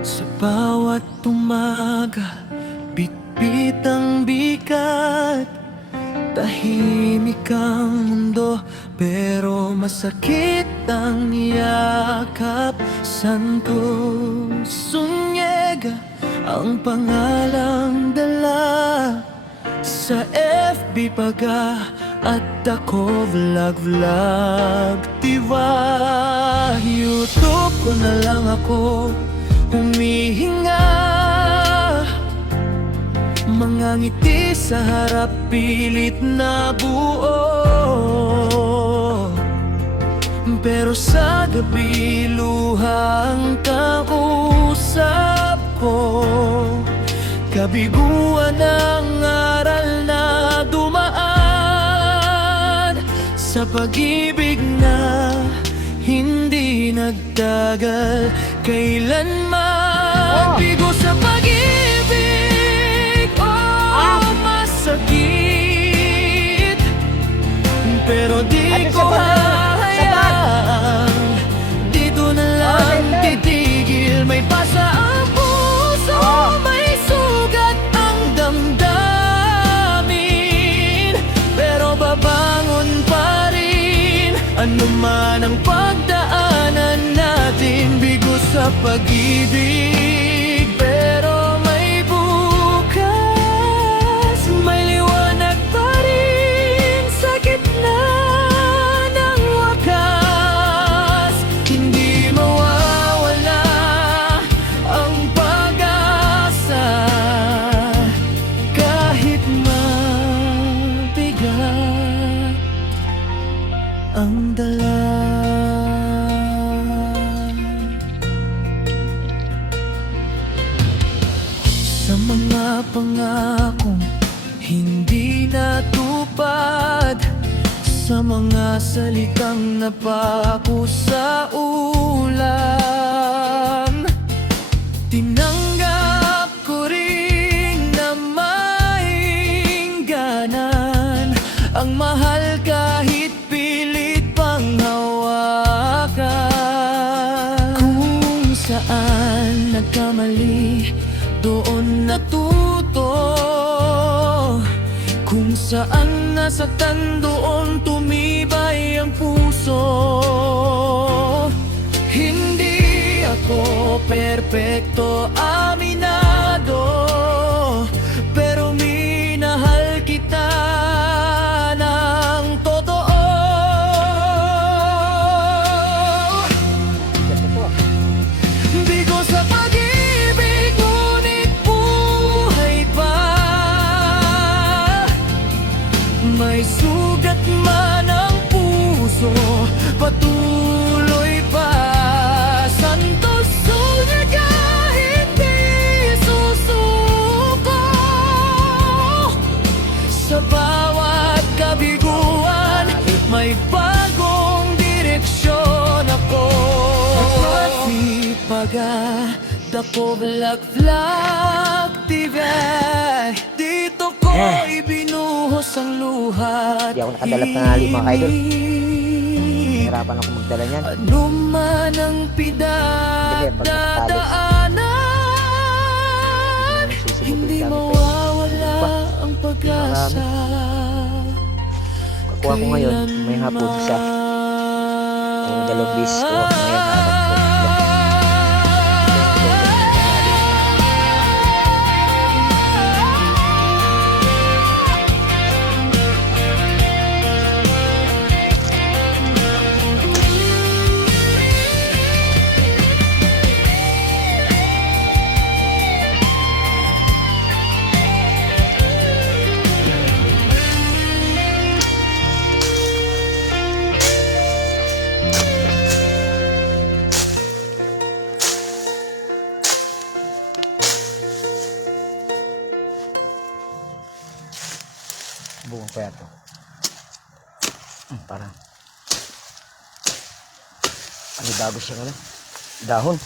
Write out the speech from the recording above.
Sa bawat umaga, bitbit ang bigat. Tahimik ang mundo, pero masakit ang yakap. Santos Unyega ang pangalang dala. Sa FB paga at ako vlog diba. YouTube ko na lang ako humihinga. Mga ngiti sa harap, pilit na buo. Pero sa gabi, luhang kausap ko. Kabiguan ang aral na dumaan sa pag-ibig na hindi nagtagal kailanman. Bigo sa pag-ibig, masakit, pero di ko hayaan. Dito na lang titigil. May pasa ang puso, may sugat ang damdamin, pero babangon pa rin. Ano man ang pagdaanan natin, bigo sa pag-ibig, pero may bukas, may liwanag pa rin sa gitna ng wakas. Hindi mawawala ang pag-asa kahit mabigat ang dala. Sa mga pangakong hindi natupad, sa mga salitang napako sa ulan, tinanggap ko rin na maingganan ang mahal kahit pilit pang hawakan. Kung saan nagkamali, doon natuto. Kung saan nasaktan, doon tumibay ang puso. Hindi ako perpekto, aminado, pero minahal kita ng totoo. Bigo sa pag-ibig, ngunit buhay pa. May sugat man ang puso, patuloy pa. Santos Unyega, hindi susuko. Sa bawat kabiguan, may bagong direksyon ako. Paga, Dako Vlog TV. Dito ko ibinuhos ang luha. Hindi ako nakadala sa nali mga idol. Nahirapan ako magdala niyan. Ano man ang pinagdadaanan, hindi mawawala ang pag-asa. Kakuha ko ngayon, may hapon siya. Ang dalawang bis ko ngayon harap ko. Buong kaya ito. Parang bago siya dahon.